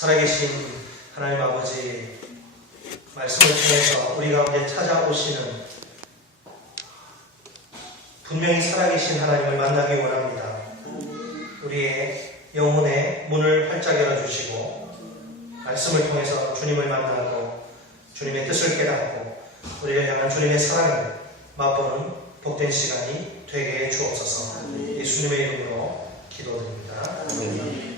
살아계신 하나님 아버지 말씀을 통해서 우리 가운데 찾아오시는 분명히 살아계신 하나님을 만나기 원합니다. 우리의 영혼의 문을 활짝 열어주시고 말씀을 통해서 주님을 만나고 주님의 뜻을 깨닫고 우리를 향한 주님의 사랑을 맛보는 복된 시간이 되게 해 주옵소서. 예수님의 이름으로 기도드립니다. 아멘.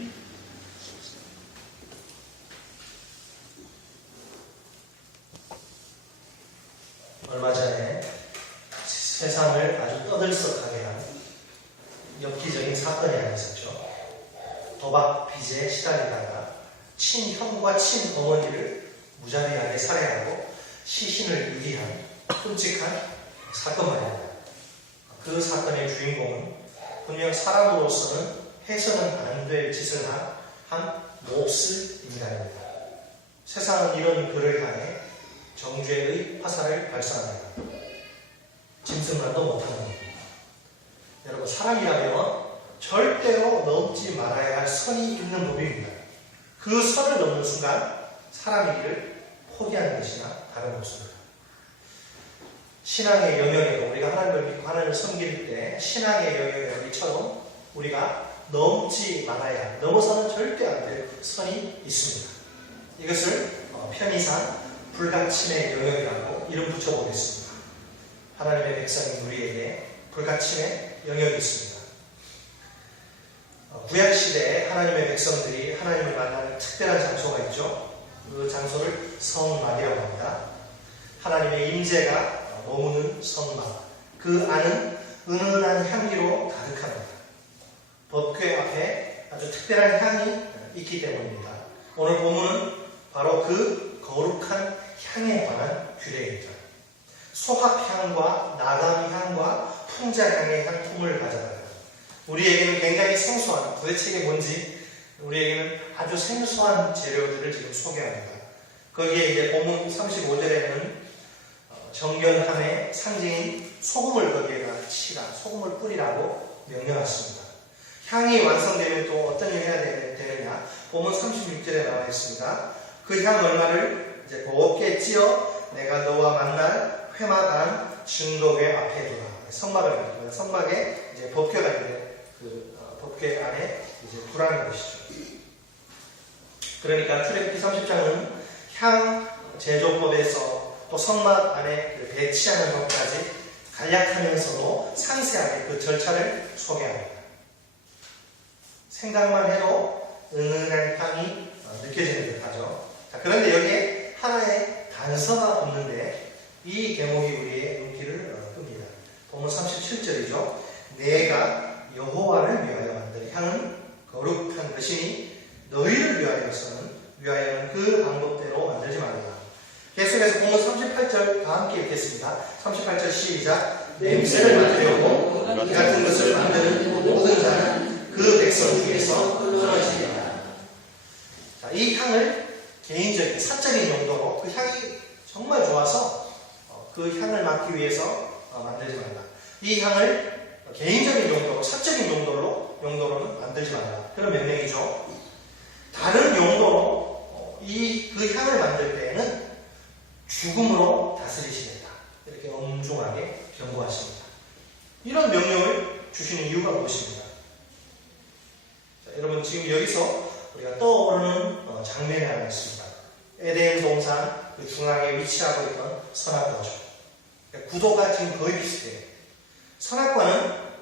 얼마 전에 세상을 아주 떠들썩하게 한 엽기적인 사건이 하나 있었죠. 도박 빚에 시달리다가 친형과 친어머니를 무자비하게 살해하고 시신을 유기한 끔찍한 사건 말입니다. 그 사건의 주인공은 분명 사람으로서는 해서는 안 될 짓을 한 몹쓸 인간입니다. 세상은 이런 그를 향해 정죄의 화살을 발사합니다. 짐승만도 못하는 겁니다. 여러분, 사람이라면 절대로 넘지 말아야 할 선이 있는 법입니다. 그 선을 넘는 순간 사람이기를 포기하는 것이나 다름없습니다. 신앙의 영역에도 우리가 하나님을 믿고 하나님을 섬길 때 신앙의 영역에 이처럼 우리가 넘지 말아야, 넘어서는 절대 안 될 선이 있습니다. 이것을 편의상 불가침의 영역이라고 이름 붙여보겠습니다. 하나님의 백성인 우리에게 불가침의 영역이 있습니다. 구약시대에 하나님의 백성들이 하나님을 만나는 특별한 장소가 있죠. 그 장소를 성막이라고 합니다. 하나님의 임재가 머무는 성막, 그 안은 은은한 향기로 가득합니다. 법궤 앞에 아주 특별한 향이 있기 때문입니다. 오늘 본문은 바로 그 거룩한 향에 관한 규례입니다. 소합향과 나감향과 풍자향의 향품을 가져다가 우리에게는 굉장히 생소한, 도대체 이게 뭔지 우리에게는 아주 생소한 재료들을 지금 소개합니다. 거기에 이제 본문 35절에는 정결함의 상징인 소금을 거기에다 치라, 소금을 뿌리라고 명령하십니다. 향이 완성되면 또 어떤 일을 해야 되느냐? 본문 36절에 나와 있습니다. 그 향 얼마를 이제 곱게 찧어 내가 너와 만날 회막안 증거궤 앞에 두라. 성막을 말합니다. 성막에 이제 법궤가 있는데 그 법궤 안에 이제 두라는 것이죠. 그러니까 출애굽기 30장은 향 제조법에서 또 성막 안에 배치하는 것까지 간략하면서도 상세하게 그 절차를 소개합니다. 생각만 해도 은은한 향이 느껴지는 듯하죠. 자, 그런데 여기에 하나의 단서가 없는데 이 대목이 우리의 눈길을 끕니다. 본문 37절이죠. 내가 여호와를 위하여 만든 향은 거룩한 것이니 너희를 위하여는 그 방법대로 만들지 말라. 계속해서 본문 38절 다 함께 읽겠습니다. 38절 시작. 냄새를 맡으려고 이 같은 것을 만드는 모든 자는 그 백성 중에서 끊어지리라. 자, 이 향을 개인적인 사적인 용도로 그 향이 정말 좋아서 그 향을 맡기 위해서 만들지 말라. 이 향을 개인적인 용도로, 사적인 용도로는 만들지 말라. 그런 명령이죠. 다른 용도로 그 향을 만들 때에는 죽음으로 다스리시겠다. 이렇게 엄중하게 경고하십니다. 이런 명령을 주시는 이유가 무엇입니까? 자, 여러분, 지금 여기서 우리가 떠오르는 장면이 하나 있습니다. 에덴 동산 그 중앙에 위치하고 있던 선악과죠. 구도가 지금 거의 비슷해요. 선악과는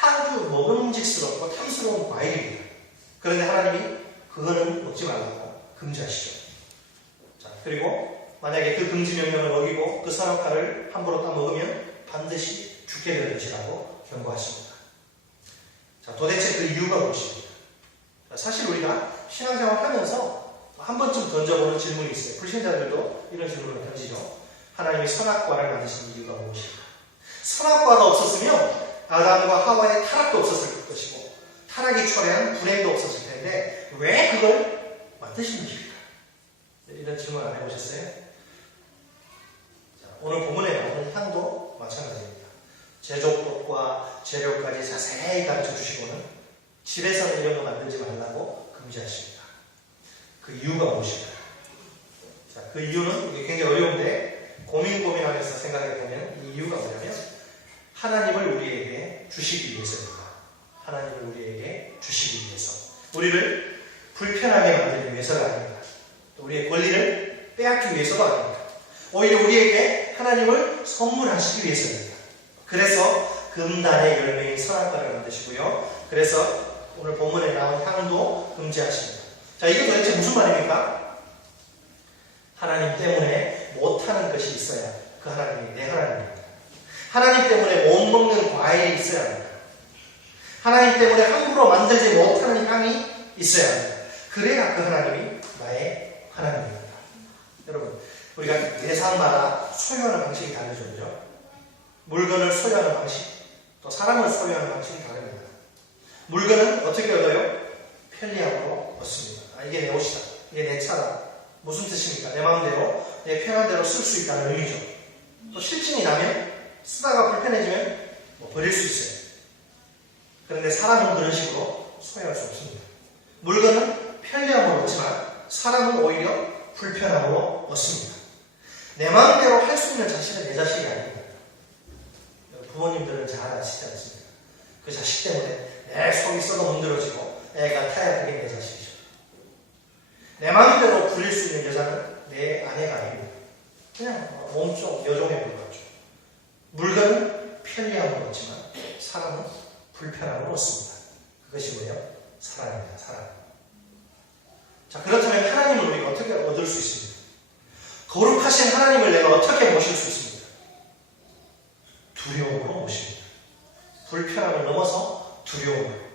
아주 먹음직스럽고 탐스러운 과일입니다. 그런데 하나님이 그거는 먹지 말라고 금지하시죠. 자, 그리고 만약에 그 금지 명령을 어기고 그 선악과를 함부로 따먹으면 반드시 죽게 될 것이라고 경고하십니다. 자, 도대체 그 이유가 무엇입니까? 사실 우리가 신앙생활 하면서 한 번쯤 던져보는 질문이 있어요. 불신자들도 이런 질문을 던지죠. 하나님이 선악과를 만드신 이유가 무엇일까? 선악과가 없었으면 아담과 하와의 타락도 없었을 것이고 타락이 초래한 불행도 없었을 텐데 왜 그걸 만드신 것일까? 이런 질문 안 해보셨어요? 자, 오늘 본문에 나오는 향도 마찬가지입니다. 제조법과 재료까지 자세히 가르쳐 주시고는 집에서는 이런 거 만들지 말라고 금지하십니다. 그 이유가 무엇일까요? 자, 그 이유는 이게 굉장히 어려운데 고민하면서 생각해 보면 이 이유가 뭐냐면 하나님을 우리에게 주시기 위해서입니다. 하나님을 우리에게 주시기 위해서. 우리를 불편하게 만들기 위해서가 아닙니다. 또 우리의 권리를 빼앗기 위해서도 아닙니다. 오히려 우리에게 하나님을 선물하시기 위해서입니다. 그래서 금단의 열매인 선악과를 만드시고요. 그래서 오늘 본문에 나온 향도 금지하십니다. 자, 이게 도대체 무슨 말입니까? 하나님 때문에 못하는 것이 있어야 그 하나님이 내 하나님입니다. 하나님 때문에 못 먹는 과일이 있어야 합니다. 하나님 때문에 함부로 만들지 못하는 향이 있어야 합니다. 그래야 그 하나님이 나의 하나님입니다. 여러분, 우리가 대상마다 소유하는 방식이 다르죠. 그죠? 물건을 소유하는 방식, 또 사람을 소유하는 방식이 다릅니다. 물건은 어떻게 얻어요? 편리함으로 얻습니다. 아, 이게 내 옷이다. 이게 내 차다. 무슨 뜻입니까? 내 마음대로, 내 편한 대로 쓸 수 있다는 의미죠. 또 실증이 나면, 쓰다가 불편해지면 버릴 수 있어요. 그런데 사람은 그런 식으로 소유할 수 없습니다. 물건은 편리함으로 얻지만 사람은 오히려 불편함으로 얻습니다. 내 마음대로 할 수 있는 자식은 내 자식이 아닙니다. 부모님들은 잘 아시지 않습니까? 그 자식 때문에 내 속이 썩어 문드러지고 애가 타야 그게 내 자식이죠. 내 마음대로 부릴 수 있는 여자는 내 아내가 아닙니다. 그냥 몸쪽 여종에 불과하죠. 물건은 편리함으로 얻지만 사람은 불편함으로 얻습니다. 그것이 뭐예요? 사랑입니다. 사랑. 자, 그렇다면 하나님을 우리가 어떻게 얻을 수 있습니까? 거룩하신 하나님을 내가 어떻게 모실 수 있습니까? 두려움으로 모십니다. 불편함을 넘어서 두려움으로.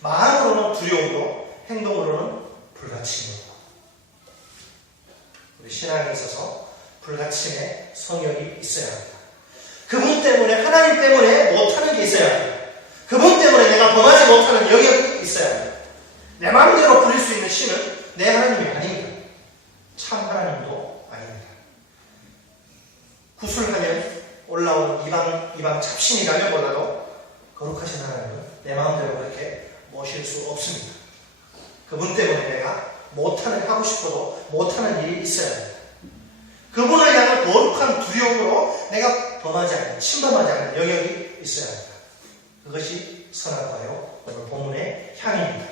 마음으로는 두려움으로, 행동으로는 불가침으로. 우리 신앙에 있어서 불가침의 성역이 있어야 합니다. 그분 때문에, 하나님 때문에 못하는 게 있어야 합니다. 그분 때문에 내가 범하지 못하는 영역이 있어야 합니다. 내 마음대로 부릴 수 있는 신은 내 하나님이 아닙니다. 참 하나님도 아닙니다. 구술하면 올라오는 이방 잡신이라면 몰라도 거룩하신 하나님은 내 마음대로 그렇게 모실 수 없습니다. 그분 때문에 내가 하고 싶어도 못하는 일이 있어야 합니다. 그분을 향한 거룩한 두려움으로 내가 범하지 않는, 침범하지 않는 영역이 있어야 합니다. 그것이 선악과요, 오늘 본문의 향입니다.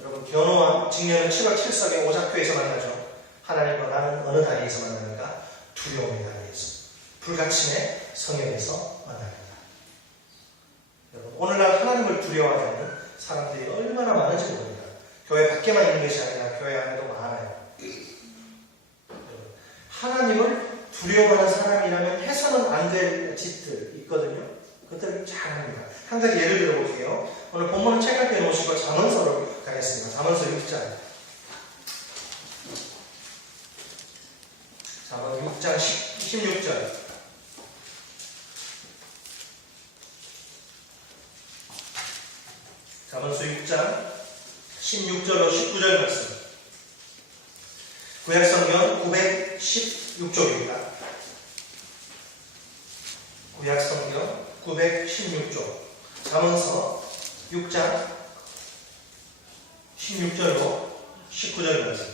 여러분, 견호와 직녀는 7월 7석의 오작교에서 만나죠. 하나님과 나는 어느 다리에서 만나는가? 두려움의 다리에서, 불가침의 성역에서 만납니다. 여러분, 오늘날 하나님을 두려워하지 않는 사람들이 얼마나 많은지 모릅니다. 교회 밖에만 있는 것이 아니라 교회 안에도 많아요. 여러분, 하나님을 두려워하는 사람이라면 해서는 안 될 짓들 있거든요. 그것들을 잘 합니다. 한 가지 예를 들어볼게요. 오늘 본문을 책갈피에 놓으시고 잠언서로 가겠습니다. 잠언서 6장. 잠언 6장 16절. 잠언서 6장 16절로 19절 말씀. 구약성경 916쪽입니다. 구약성경 916쪽. 잠언서 6장 16절로 19절 말씀.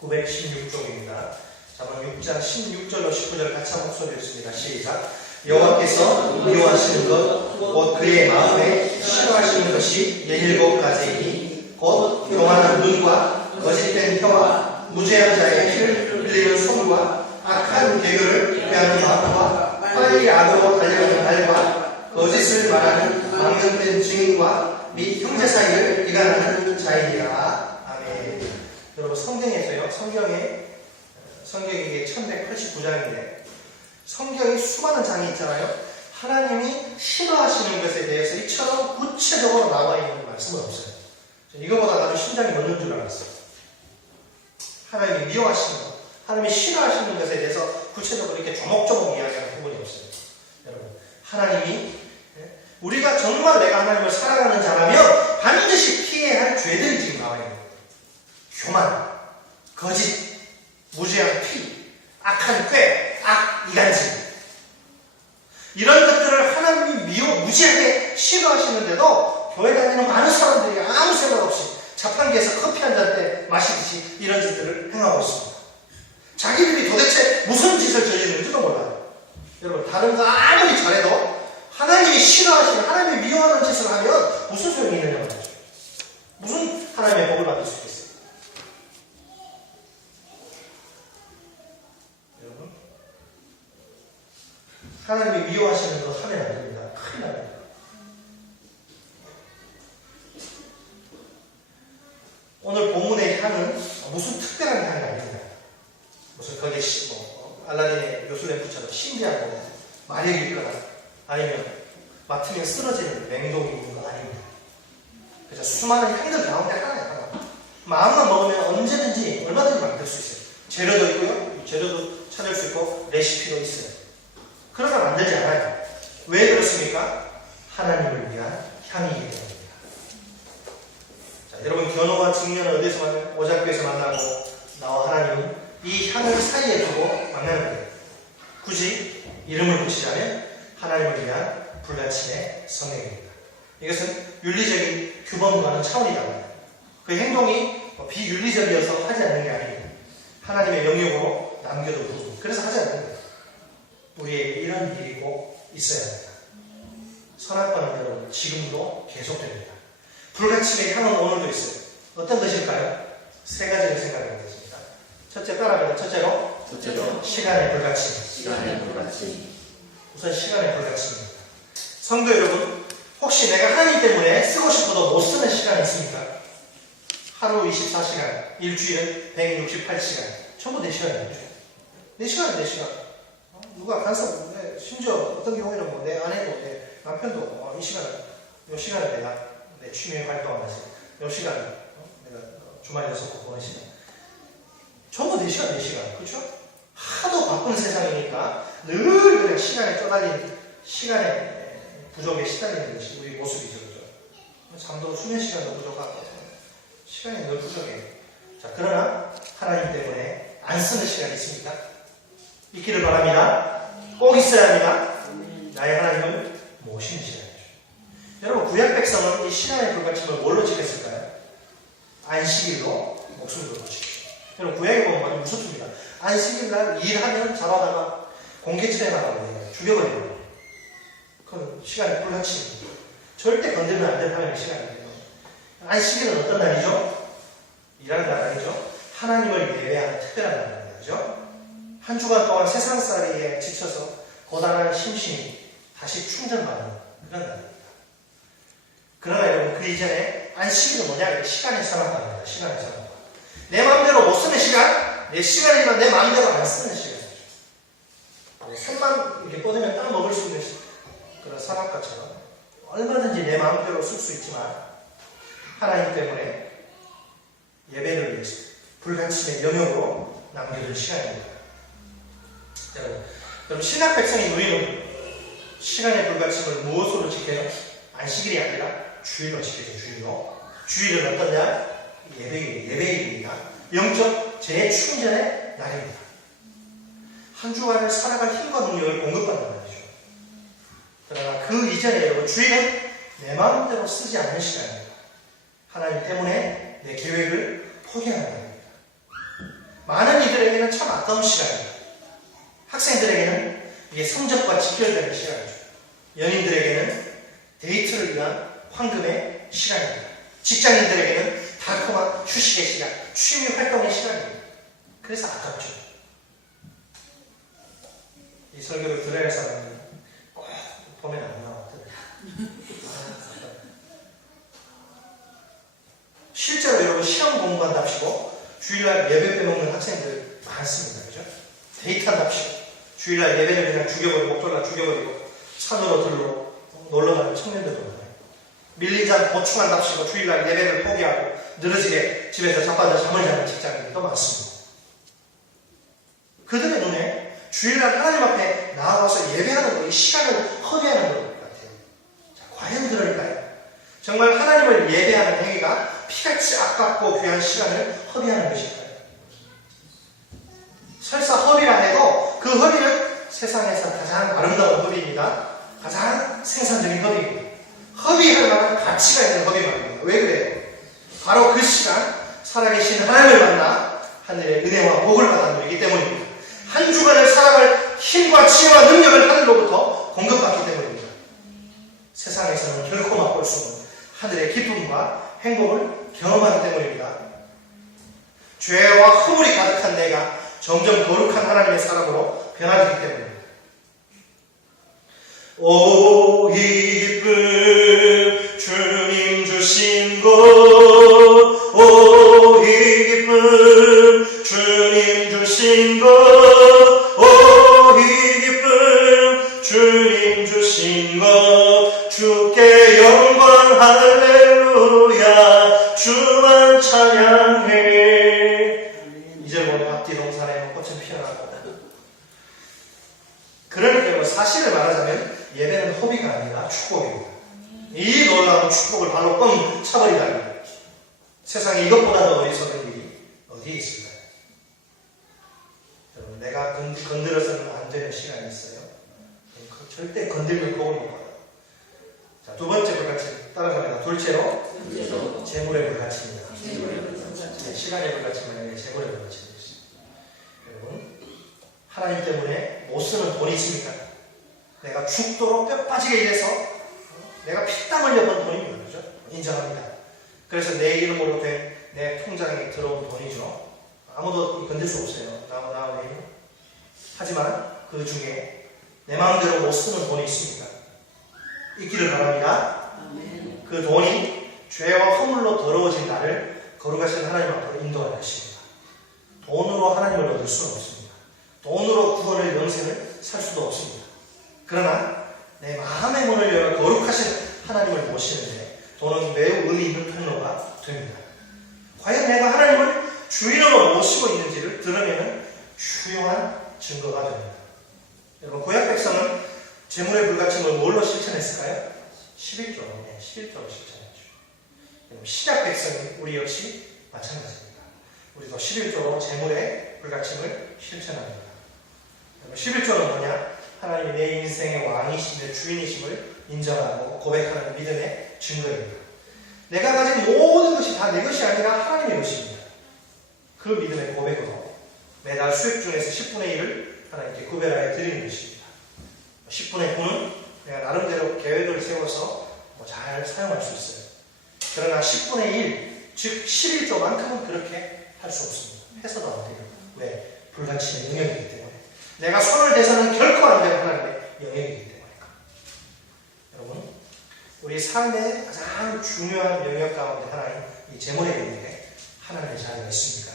916쪽입니다. 잠언 6장 16절로 19절 같이 한 목소리 읽습니다. 시작. 여호와께서 미워하시는 것, 곧 그의 마음에 싫어하시는 것이 17가지이니 곧 교만한 눈과 거짓된 혀와 무죄한 자의 피를 흘리는 손과 악한 계교를 꾀하는 마음과 빨리 악으로 달려가는 발과 거짓을 말하는 망령된 증인과 및 형제 사이를 비관하는 자이니라. 아멘. 여러분, 성경에서요, 성경이 1189장인데 성경이 수많은 장이 있잖아요. 하나님이 싫어하시는 것에 대해서 이처럼 구체적으로 나와 있는 말씀은 없어요. 이거보다 나도 심장이 멎는 줄 알았어요. 하나님이 미워하시는 것, 하나님이 싫어하시는 것에 대해서 구체적으로 이렇게 조목조목 이야기하는 부분이 없어요. 여러분, 하나님이, 우리가 정말 내가 하나님을 사랑하는 자라면 반드시 피해야 할 죄들이 지금 나와 있는 거예요. 교만, 거짓, 무죄한 피, 악한 꾀, 이간질. 이런 것들을 하나님이 무지하게 싫어하시는데도 교회 다니는 많은 사람들이 아무 생각 없이 자판기에서 커피 한 잔 마시듯이 이런 짓들을 행하고 있습니다. 자기들이 도대체 무슨 짓을 저지르는지도 몰라요. 여러분, 다른 거 아무리 잘해도 하나님이 싫어하시는, 하나님이 미워하는 짓을 하면 무슨 소용이 있느냐 말이죠. 무슨 하나님의 복을 받을 수 있겠어요? 여러분, 하나님이 미워하시는 거 하면 안 됩니다. 큰일 납니다. 오늘 본문의 향은 무슨 특별한 향이 아닙니다. 무슨 거기에 알라딘의 요술램프처럼 신비하고 마력이 있거나 아니면 맡으면 쓰러지는 맹독이 있는 거 아닙니다. 그래서 수많은 향들 가운데 하나예요. 마음만 먹으면 언제든지 얼마든지 만들 수 있어요. 재료도 있고요. 재료도 찾을 수 있고 레시피도 있어요. 그러나 만들지 않아요. 왜 그렇습니까? 하나님을 위한 향이기 때문입니다. 자, 여러분, 견호와 직면은 어디서 만나요? 오작교에서 만나고 나와 하나님은 이 향을 사이에 두고 만나는 거예요. 굳이 이름을 붙이자면 하나님을 위한 불가침의 성령입니다. 이것은 윤리적인 규범과는 차원이 달라요. 그 행동이 비윤리적이어서 하지 않는 게 아니고 하나님의 영역으로 남겨두고 그래서 하지 않는 거예요. 우리에게 이런 일이 꼭 있어야 합니다. 선악과는 여러분 지금도 계속됩니다. 불가침의 향은 오늘도 있어요. 어떤 것일까요? 세 가지를 생각하는 것입니다. 첫째, 따라합니다. 첫째로 시간의 불가침. 우선 시간의 불가침입니다. 성도 여러분, 혹시 내가 하나님 때문에 쓰고 싶어도 못 쓰는 시간이 있습니까? 하루 24시간, 일주일은 168시간, 전부 4시간이죠. 4시간. 누가 간섭, 심지어 어떤 경우에는 내 아내도 내 남편도 이 시간을 내가 내 취미 활동하면서 이 시간을 내가 주말에서 보는 시간. 전부 4시간. 그렇죠? 하도 바쁜 세상이니까 늘 그냥 시간에 쪼달린 시간에 부족에 시달리는 것이 우리 모습이죠. 그렇죠? 잠도 수면 시간도 부족하고 시간이 늘 부족해요. 자, 그러나 하나님 때문에 안 쓰는 시간이 있습니까? 있기를 바랍니다. 꼭 있어야 합니다. 나의 하나님을 모시는 시간이죠. 여러분, 구약 백성은 이 시간의 불가침을 뭘로 지켰을까요? 안식일로 목숨을 걸으십시오. 여러분, 구약에 보면 많이 무섭습니다. 안식일날 일하면 잡아다가 공개처에 나가면 죽여버려요. 그건 시간의 불가침입니다. 절대 건들면 안 되는 하나님의 시간이에요. 안식일은 어떤 날이죠? 일하는 날 아니죠? 하나님을 예배하는 특별한 날이죠. 한 주간 동안 세상살이에 지쳐서 고단한 심신이 다시 충전받는 그런 날입니다. 그러나 여러분, 그 이전에 안식일은 뭐냐? 시간의 산업입니다. 시간의 산업. 내 마음대로 못 쓰는 시간, 내 시간이지만 내 마음대로 안 쓰는 시간이죠. 손만 이렇게 뻗으면 딱 먹을 수 있는 그런 산업가처럼 얼마든지 내 마음대로 쓸 수 있지만 하나님 때문에 예배를 위해서 불가침의 영역으로 남겨둔 시간입니다. 여러분, 신약 백성인 우리는 시간의 불가침을 무엇으로 지켜요? 안식일이 아니라 주일로 지켜요. 주일은 어떤 날? 예배일입니다. 영적 재충전의 날입니다. 한 주간을 살아갈 힘과 능력을 공급받는 날이죠. 그러나 그 이전에 여러분, 주일은 내 마음대로 쓰지 않는 시간입니다. 하나님 때문에 내 계획을 포기하는 날입니다. 많은 이들에게는 참 아까운 시간입니다. 학생들에게는 이게 성적과 직결되는 시간이죠. 연인들에게는 데이트를 위한 황금의 시간입니다. 직장인들에게는 달콤한 휴식의 시간, 취미 활동의 시간입니다. 그래서 아깝죠. 이 설교를 들어야 할 사람은 꼭 보면 안 나왔거든요. 실제로 여러분, 시험 공부한답시고 주일날 예배 빼먹는 학생들 많습니다. 그죠? 데이트한답시고 주일날 예배를 그냥 죽여버리고 목돌날 죽여버리고 산으로 들로 놀러가는 청년들도 많아요. 밀린 잔 보충한답시고 주일날 예배를 포기하고 늘어지게 집에서 자빠져 잠을 자는 직장인들도 많습니다. 그들의 눈에 주일날 하나님 앞에 나와서 예배하는 것, 이 시간을 허비하는 것 같아요. 자, 과연 그럴까요? 정말 하나님을 예배하는 행위가 피같이 아깝고 귀한 시간을 허비하는 것일까요? 설사 허비라 해도 그 허비는 세상에서 가장 아름다운 허비입니다. 가장 생산적인 허비입니다. 허비할 만한 가치가 있는 허비 말입니다. 왜 그래요? 바로 그 시간 살아계신 하나님을 만나 하늘의 은혜와 복을 받아 누리기 때문입니다. 한 주간을 살아갈 힘과 지혜와 능력을 하늘로부터 공급받기 때문입니다. 세상에서는 결코 맛볼 수 없는 하늘의 기쁨과 행복을 경험하기 때문입니다. 죄와 허물이 가득한 내가 점점 거룩한 하나님의 사람으로 변화되기 때문입니다. 오, 이 기쁨 주님 주신 것, 오, 이 기쁨 주님 주신 것, 오, 이 기쁨 주님 주신 것, 주께 영광 할렐루야, 주만 찬양해. 이제 보면 앞뒤 동산에 꽃은 피어나고. 그러니까 사실을 말하자면 예배는 허비가 아니라 축복입니다. 이 놀라운 축복을 발로 뻥 차버리다니 세상에 이것보다 더 어리석은 일이 어디에 있을까요? 여러분, 내가 건드려서는 안 되는 시간이 있어요. 절대 건들면 복을 못 받아요. 자, 두 번째 불가침 따라갑니다. 둘째로 재물의 불가침입니다. 네, 시간의 불가침이 아니라 재물의 불가침입니다. 여러분, 하나님 때문에 못 쓰는 돈이 있습니까? 내가 죽도록 뼈 빠지게 일해서 내가 피땀 흘려 번 돈입니다. 그죠? 인정합니다. 그래서 내 이름으로 된 내 통장에 들어온 돈이죠. 아무도 건들 수 없어요. 나와 내일. 하지만 그 중에 내 마음대로 못 쓰는 돈이 있습니다. 있기를 바랍니다. 그 돈이 죄와 허물로 더러워진 나를 거룩하신 하나님 앞으로 인도할 것입니다. 돈으로 하나님을 얻을 수는 없습니다. 돈으로 구원을 영생을 살 수도 없습니다. 그러나 내 마음의 문을 열어 거룩하신 하나님을 모시는데 돈은 매우 의미 있는 통로가 됩니다. 과연 내가 하나님을 주인으로 모시고 있는지를 드러내는 유용한 증거가 됩니다. 여러분, 구약 백성은 재물의 불가침을 뭘로 실천했을까요? 11조로. 네, 11조로 실천했죠. 여러분, 신약 백성이 우리 역시 마찬가지입니다. 우리도 11조로 재물의 불가침을 실천합니다. 여러분, 11조는 뭐냐? 하나님이 내 인생의 왕이시며 주인이심을 인정하고 고백하는 믿음의 증거입니다. 내가 가진 모든 것이 다 내 것이 아니라 하나님의 것입니다. 그 믿음의 고백으로 매달 수입 중에서 10분의 1을 하나님께 구별하여 드리는 것입니다. 10분의 9는 내가 나름대로 계획을 세워서 잘 사용할 수 있어요. 그러나 10분의 1, 즉 11조만큼은 그렇게 할 수 없습니다. 해서도 안 돼요. 왜? 불가침의 영역이기 때문에. 내가 손을 대서는 결코 안 되는 하나님의 영역이기 때문에. 여러분, 우리 삶의 가장 중요한 영역 가운데 하나인 이 재물의 영역에 하나님의 자리가 있습니까?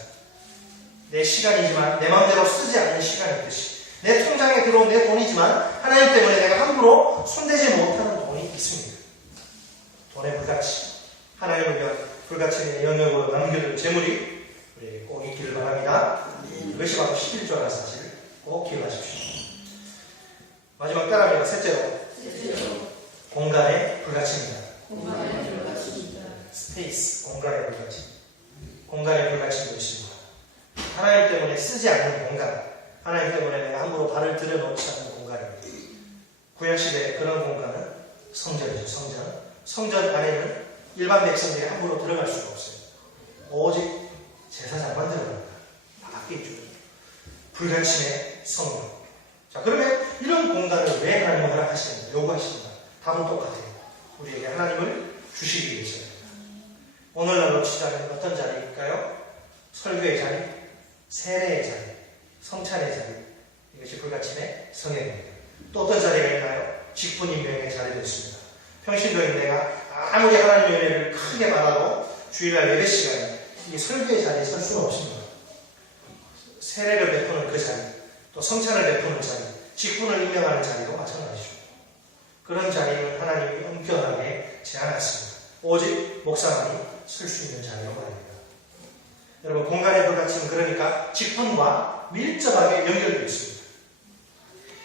내 시간이지만 내 마음대로 쓰지 않는 시간이 있듯이 내 통장에 들어온 내 돈이지만 하나님 때문에 내가 함부로 손대지 못하는 돈이 있습니다. 돈의 불가침, 하나님을 위한 불가침의 영역으로 남겨둘 재물이 우리 꼭 있기를 바랍니다. 이것이 바로 11조라는 사실을 꼭 기억하십시오. 마지막 따라합니다. 셋째로 공간의 불가침입니다. 스페이스, 공간의 불가침. 공간의 불가침도 있습니다. 하나님 때문에 쓰지 않는 공간, 하나님 때문에 내가 함부로 발을 들여놓지 않는 공간입니다. 구약시대에 그런 공간은 성전이죠. 성전. 성전 안에는 일반 백성들이 함부로 들어갈 수가 없어요. 오직 제사장만 들어갑니다. 다 밖에 있죠. 불가침의 성전. 자, 그러면 이런 공간을 왜 하나님은 허락하시는가, 요구하시는가? 답은 똑같아요. 우리에게 하나님을 주시기 위해서입니다. 오늘날로 치자면 어떤 자리일까요? 설교의 자리, 세례의 자리, 성찬의 자리. 이것이 불가침의 성행입니다. 또 어떤 자리가 있나요? 직분 임명의 자리도 있습니다. 평신도인 내가 아무리 하나님의 은혜를 크게 받아도 주일날 예배 시간에 이 설교의 자리에 설 수는 없습니다. 세례를 베푸는 그 자리, 또 성찬을 베푸는 자리, 직분을 임명하는 자리도 마찬가지죠. 그런 자리는 하나님이 엄격하게 제한했습니다. 오직 목사만이 쓸 수 있는 자리로 말입니다. 여러분, 공간의 불가침은 그러니까 직분과 밀접하게 연결되어 있습니다.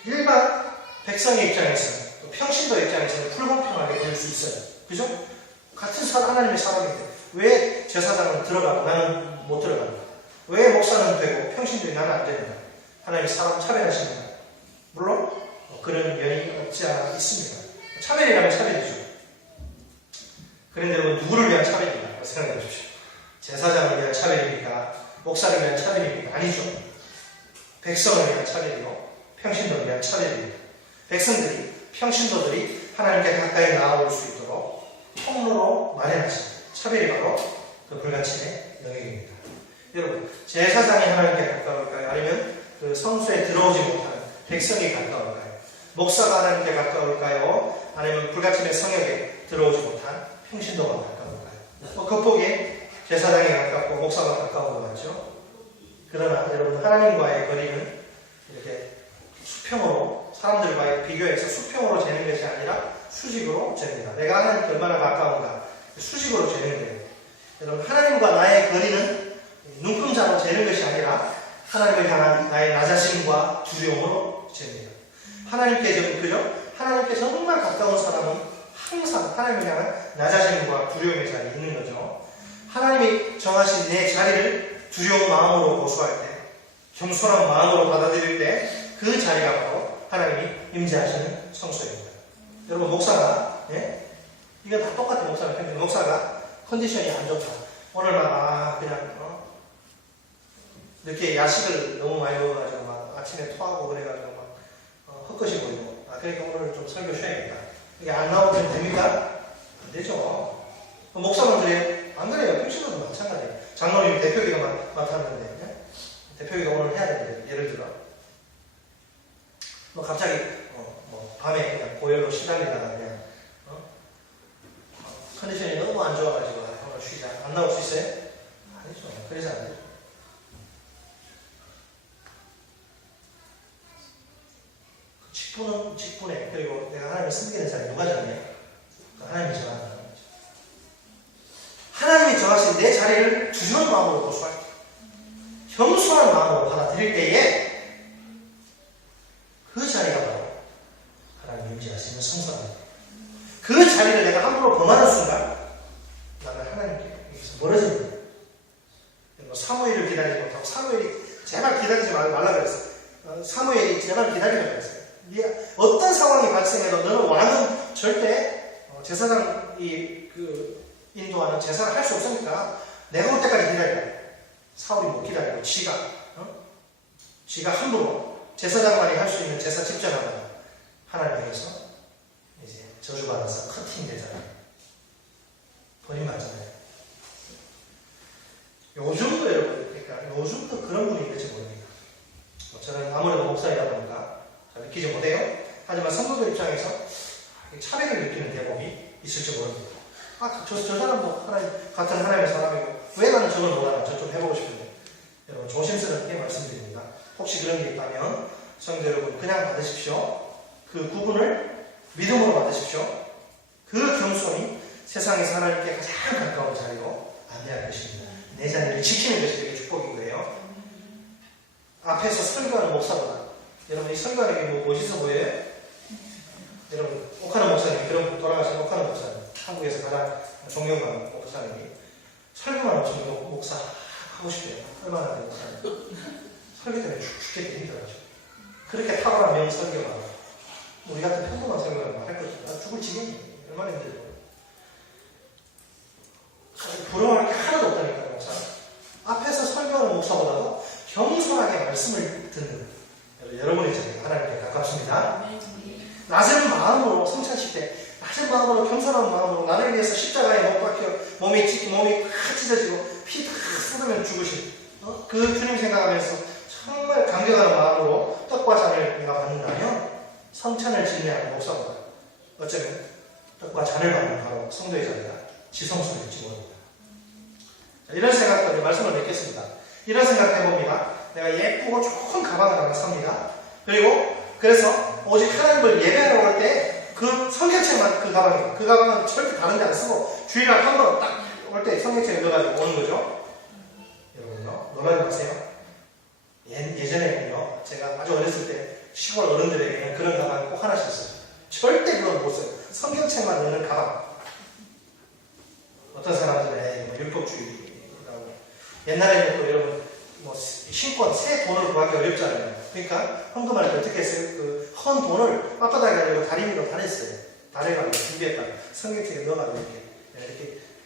일반 백성의 입장에서는, 또 평신도 입장에서는 불공평하게 보일 수 있어요. 그죠? 같은 하나님의 사람인데 왜 제사장은 들어가고 나는 못 들어갑니까? 왜 목사는 되고 평신도에 나는 안 됩니까? 하나님이 사람 차별하십니까? 물론 그런 면이 없지 않아 있습니다. 차별이라면 차별이죠. 그런데 여러분 누구를 위한 차별입니까? 생각해 보십시오. 제사장을 위한 차별입니까? 목사를 위한 차별입니까? 아니죠. 백성을 위한 차별이요. 평신도를 위한 차별입니다. 백성들이, 평신도들이 하나님께 가까이 나아올 수 있도록 통로로 마련하신 차별이 바로 그 불가침의 영역입니다. 여러분, 제사장이 하나님께 가까울까요? 아니면 그 성소에 들어오지 못하는 백성이 가까울까요? 목사가 하나님께 가까울까요? 아니면 불가침의 성역에 들어오지 못한 평신도가 가까울까요? 겉보기에 제사장이 가깝고 목사가 가까운 것 같죠? 그러나 여러분, 하나님과의 거리는 이렇게 수평으로, 사람들과의 비교해서 수평으로 재는 것이 아니라 수직으로 잽니다. 내가 하나님께 얼마나 가까운가, 수직으로 재는 거예요. 여러분, 하나님과 나의 거리는 눈금자로 재는 것이 아니라 하나님을 향한 나의 나자심과 두려움으로 잽니다. 하나님께 정말 가까운 사람은 항상 하나님을 향한 나자심과 두려움의 자리에 있는 거죠. 하나님이 정하신 내 자리를 두려운 마음으로 고수할 때, 겸손한 마음으로 받아들일 때 그 자리가 바로 하나님이 임재하시는 성소입니다. 여러분, 목사가, 이거 다 똑같은 목사는 편인데, 목사가 컨디션이 안 좋다. 오늘 그냥 이렇게 야식을 너무 많이 먹어가지고 막 아침에 토하고 그래가지고 막 헛것이 보이고, 그러니까 오늘 좀 설교 쉬어야겠다. 이게 안 나오면 됩니까? 안 되죠. 목사분들이 안 그래요. 평신도도 마찬가지예요. 장로님 대표기도 맡았는데, 대표기도 오늘 해야 되는데, 예를 들어 갑자기 밤에 그냥 고열로 시달리다가 그냥 컨디션이 너무 안 좋아가지고 오늘 쉬자. 안 나올 수 있어요? 아니죠. 그래서 안 되죠. 직분에, 그리고 내가 하나님을 섬기는 사람이 누가 정해? 하나님이 정하는 거죠. 하나님이 정하신 내 자리를 두려운 마음으로 고수할 때, 겸손한 마음으로 받아들일 때에 그 자리가 바로 하나님 임재하시는 성소입니다. 그 자리를 내가 함부로 범하는 순간 나는 하나님께서 멀어집니다. 사무엘을 기다리지 못하고, 사무엘이 제발 기다리지 말라 그랬어요. 사무엘이 제발 기다리라고 그랬어요. 어떤 상황이 발생해도 너는 왕은 절대 제사장이 인도하는 제사를 할 수 없으니까 내가 올 때까지 기다리라. 사울이 못 기다리고 지가 함부로 제사장만이 할 수 있는 제사 집전하다가 하나님께서 이제 저주받아서 커팅되잖아요. 버림받잖아요. 요즘도 여러분, 그러니까 요즘도 그런 분이 있는지 모릅니다. 저는 아무래도 목사이다 보니까 잘 느끼지 못해요. 하지만 성도들 입장에서 차별을 느끼는 대목이 있을지 모릅니다. 저 사람도 같은 하나님의 사람이고 왜 나는 저걸 못하나, 저 좀 해보고 싶은데. 여러분, 조심스럽게 말씀드립니다. 혹시 그런 게 있다면 성도 여러분, 그냥 받으십시오. 그 구분을 믿음으로 받으십시오. 그 겸손이 세상에서 하나님께 가장 가까운 자리로 안내할 것입니다. 내 자리를 지키는 것이 되게 축복인 거예요. 앞에서 설교하는 목사보다, 여러분, 이 설교하는 게 멋있어 보여요? 여러분, 옥하는 목사님, 그런 돌아가신 옥하는 목사님, 한국에서 가장 존경받는 목사님이 설교만 없으면 목사 하고 싶어요. 얼마나 된 목사님. 설교 때문에 죽겠게 힘들어가지고. 그렇게 탁월한 명설교가 우리 같은 평범한 설교가 할 것이다. 나 죽을 지경이 얼마나 힘들고. 부러워할 게 하나도 없다니까요, 목사. 앞에서 설교하는 목사보다도 겸손하게 말씀을 듣는 여러분의 자리가 하나님께 가깝습니다. 낮은 마음으로 성찬식 때, 낮은 마음으로, 겸손한 마음으로 나를 위해서 십자가에 못 박혀 몸이 팍 찢어지고 피 팍 쏟으면 죽으신 그 주님 생각하면서 정말 감격하는 마음으로 떡과 잔을 내가 받는다면 성찬을 진례하는 목사보다 어쩌면 떡과 잔을 받는 바로 성도의 자리가 지성소일지 모릅니다. 이런 생각까지 말씀을 맺겠습니다. 이런 생각 해봅니다. 내가 예쁘고 좋은 가방을 하나 삽니다. 그래서 오직 하나님을 예배하러 갈 때 그 성경책만 그 가방이에요. 그 가방은 절대 다른 데 안 쓰고 주일날 한 번 딱 올 때 성경책을 넣어가지고 오는 거죠. 여러분요, 놀라지 마세요. 예전에는요, 제가 아주 어렸을 때 시골 어른들에게는 그런 가방이 꼭 하나씩 있어요. 절대 그건 못 써요. 성경책만 넣는 가방. 어떤 사람들은 율법주의라고. 옛날에는 또 여러분 신권, 새 돈을 구하기 어렵잖아요. 그러니까 헌금할 때 어떻게 했어요? 그 헌 돈을 빳빳하게 가지고 다리 위로 달했어요. 달해가지고 준비했다가 성경책에 넣어가지고 이렇게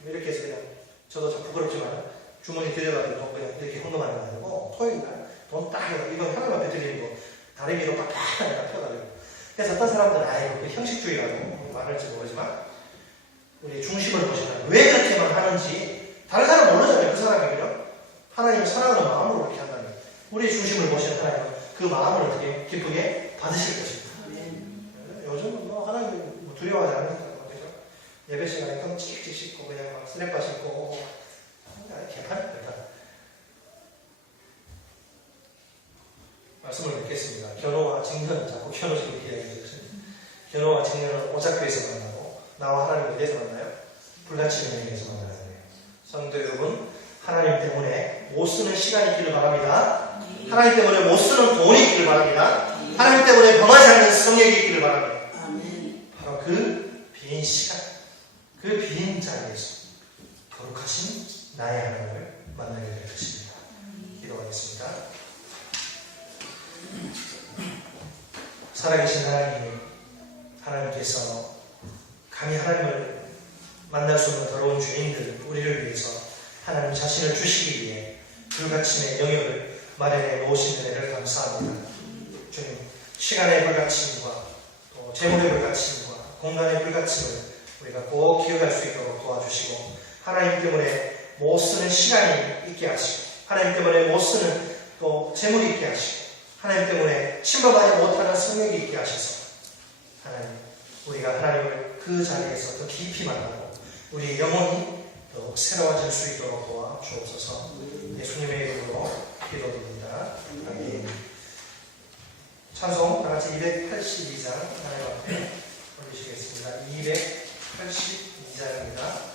이렇게 해서 그냥 저도 좀 부끄럽지만 주머니 들여가지고 그냥 이렇게 헌금하는 거 아니고 토요일날 돈 딱 해서 이건 하나님 앞에 드리는 거 다리 위로 빡빡하게 펴가지고 그래서 어떤 사람들은 아예 그 형식주의라고 말할지 모르지만 우리 중심을 보시면 왜 그렇게만 하는지 다른 사람 모르잖아요. 그 사람이 그냥 하나님을 사랑하는 마음으로 그렇게 한다면 우리 중심을 보시는 하나님은 그 마음을 어떻게 기쁘게 받으실 것입니다. 요즘은 뭐 하나님 뭐 두려워하지 않으니까 그죠? 예배 시간에 좀 찍찍 씻고 그냥 막 스냅바 씻고 개판. 말씀을 듣겠습니다. 견호와 증년, 자꾸 견호식으로 이야기해 주셨습니다. 견호와 증년은 오작교에서 만나고 나와 하나님 어디에서 만나요? 불가치는 영역에서 만나요. 성도 여러분, 하나님 때문에 못 쓰는 시간이 있기를 바랍니다. 하나님 때문에 못 쓰는 돈이 있기를 바랍니다. 하나님 때문에 범하지 않는 성역이 있기를 바랍니다. 바로 그 빈 시간, 그 빈 자리에서 거룩하신 나의 하나님을 만나게 될 것입니다. 기도하겠습니다. 살아계신 하나님께서 감히 하나님을 만날 수 없는 더러운 죄인들 우리를 위해서 하나님 자신을 주시기 위해 불가침의 영역을 마련해 놓으신 은혜를 감사합니다. 주님, 시간의 불가침과 또 재물의 불가침과 공간의 불가침을 우리가 꼭 기억할 수 있도록 도와주시고 하나님 때문에 못 쓰는 시간이 있게 하시고 하나님 때문에 못 쓰는 또 재물이 있게 하시고 하나님 때문에 침범하지 못하는 성령이 있게 하셔서 하나님, 우리가 하나님을 그 자리에서 더 깊이 만나고 우리의 영혼이 더 새로워질 수 있도록 도와주옵소서. 예수님의 이름으로 기도드립니다. 아멘. 찬송 다같이 282장 하나님 앞에 올리시겠습니다. 282장입니다.